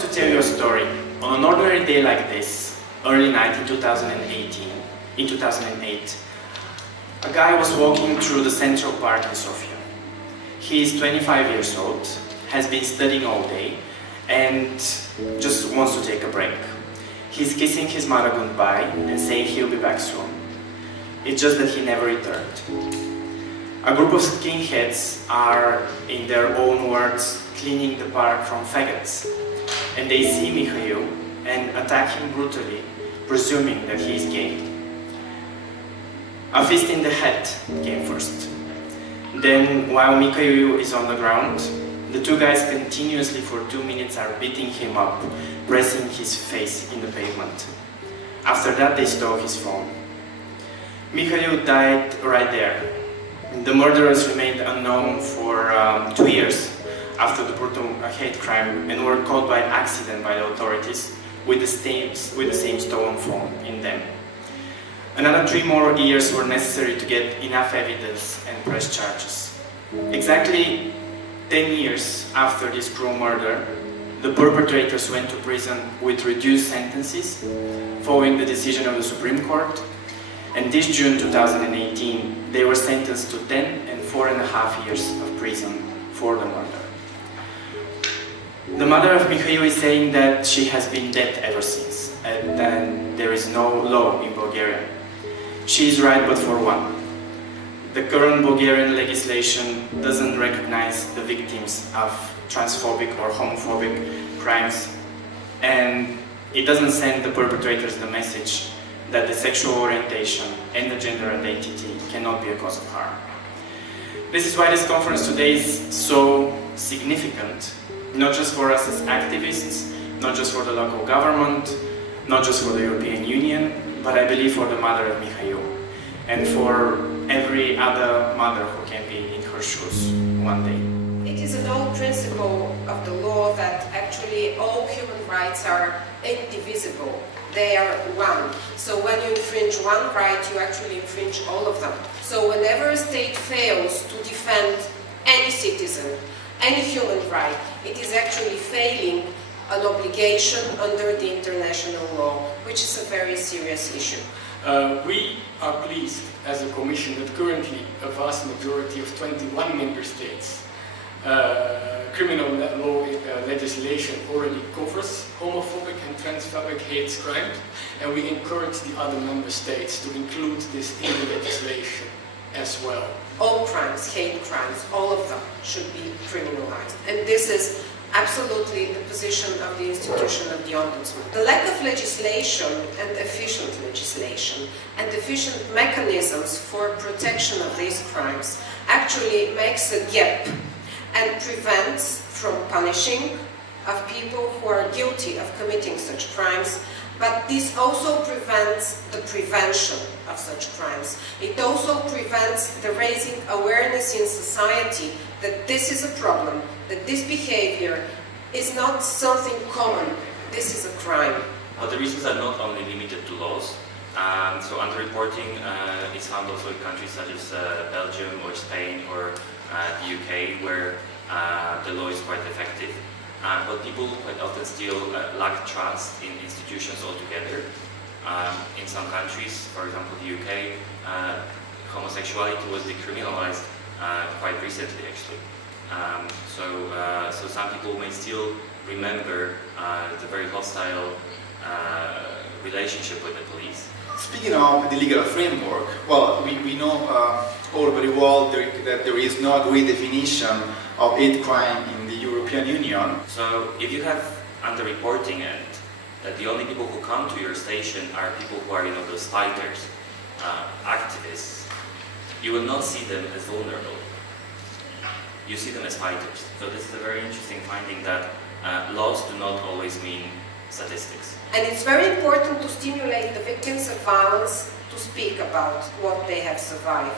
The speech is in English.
wanted to tell you a story. On an ordinary day like this, early night in 2008, a guy was walking through the Central Park in Sofia. He is 25 years old, has been studying all day, and just wants to take a break. He's kissing his mother goodbye and saying he'll be back soon. It's just that he never returned. A group of skinheads are, in their own words, cleaning the park from faggots, and they see Mikhail and attack him brutally, presuming that he is gay. A fist in the head came first. Then, while Mikhail is on the ground, the two guys continuously for 2 minutes are beating him up, pressing his face in the pavement. After that, they stole his phone. Mikhail died right there. The murderers remained unknown for 2 years after the brutal hate crime and were caught by accident by the authorities with the same stolen phone in them. Another 3 more years were necessary to get enough evidence and press charges. Exactly 10 years after this cruel murder, the perpetrators went to prison with reduced sentences following the decision of the Supreme Court, and this June 2018 they were sentenced to 10 and 4.5 years of prison for the murder. The mother of Mikhail is saying that she has been dead ever since, and that there is no law in Bulgaria. She is right, but for one. The current Bulgarian legislation doesn't recognize the victims of transphobic or homophobic crimes, and it doesn't send the perpetrators the message that the sexual orientation and the gender identity cannot be a cause of harm. This is why this conference today is so significant, not just for us as activists, not just for the local government, not just for the European Union, but I believe for the mother of Mikhail, and for every other mother who can be in her shoes one day. It is an old principle of the law that actually all human rights are indivisible. They are one. So when you infringe one right, you actually infringe all of them. So whenever a state fails to defend any citizen, any human right, it is actually failing an obligation under the international law, which is a very serious issue. We are pleased as a Commission that currently a vast majority of 21 member states criminal law legislation already covers homophobic and transphobic hate crimes, and we encourage the other member states to include this in the legislation as well. All crimes, hate crimes, all of them should be criminalized. And this is absolutely the position of the institution of the Ombudsman. The lack of legislation and efficient legislation and efficient mechanisms for protection of these crimes actually makes a gap and prevents from punishing of people who are guilty of committing such crimes, but this also prevents the prevention of such crimes. It also prevents the raising awareness in society that this is a problem, that this behavior is not something common, this is a crime. But the reasons are not only limited to laws. So underreporting is found also in countries such as Belgium or Spain or the UK, where the law is quite effective. But people quite often still lack trust in institutions altogether. In some countries, for example the UK, homosexuality was decriminalized quite recently actually. So some people may still remember the very hostile relationship with the police. Speaking of the legal framework, well, we know all very well that there is no agreed definition of hate crime in the European Union. So if you have underreporting and that the only people who come to your station are people who are, those fighters, activists, you will not see them as vulnerable. You see them as fighters. So this is a very interesting finding that laws do not always mean statistics. And it's very important to stimulate the victims of violence to speak about what they have survived.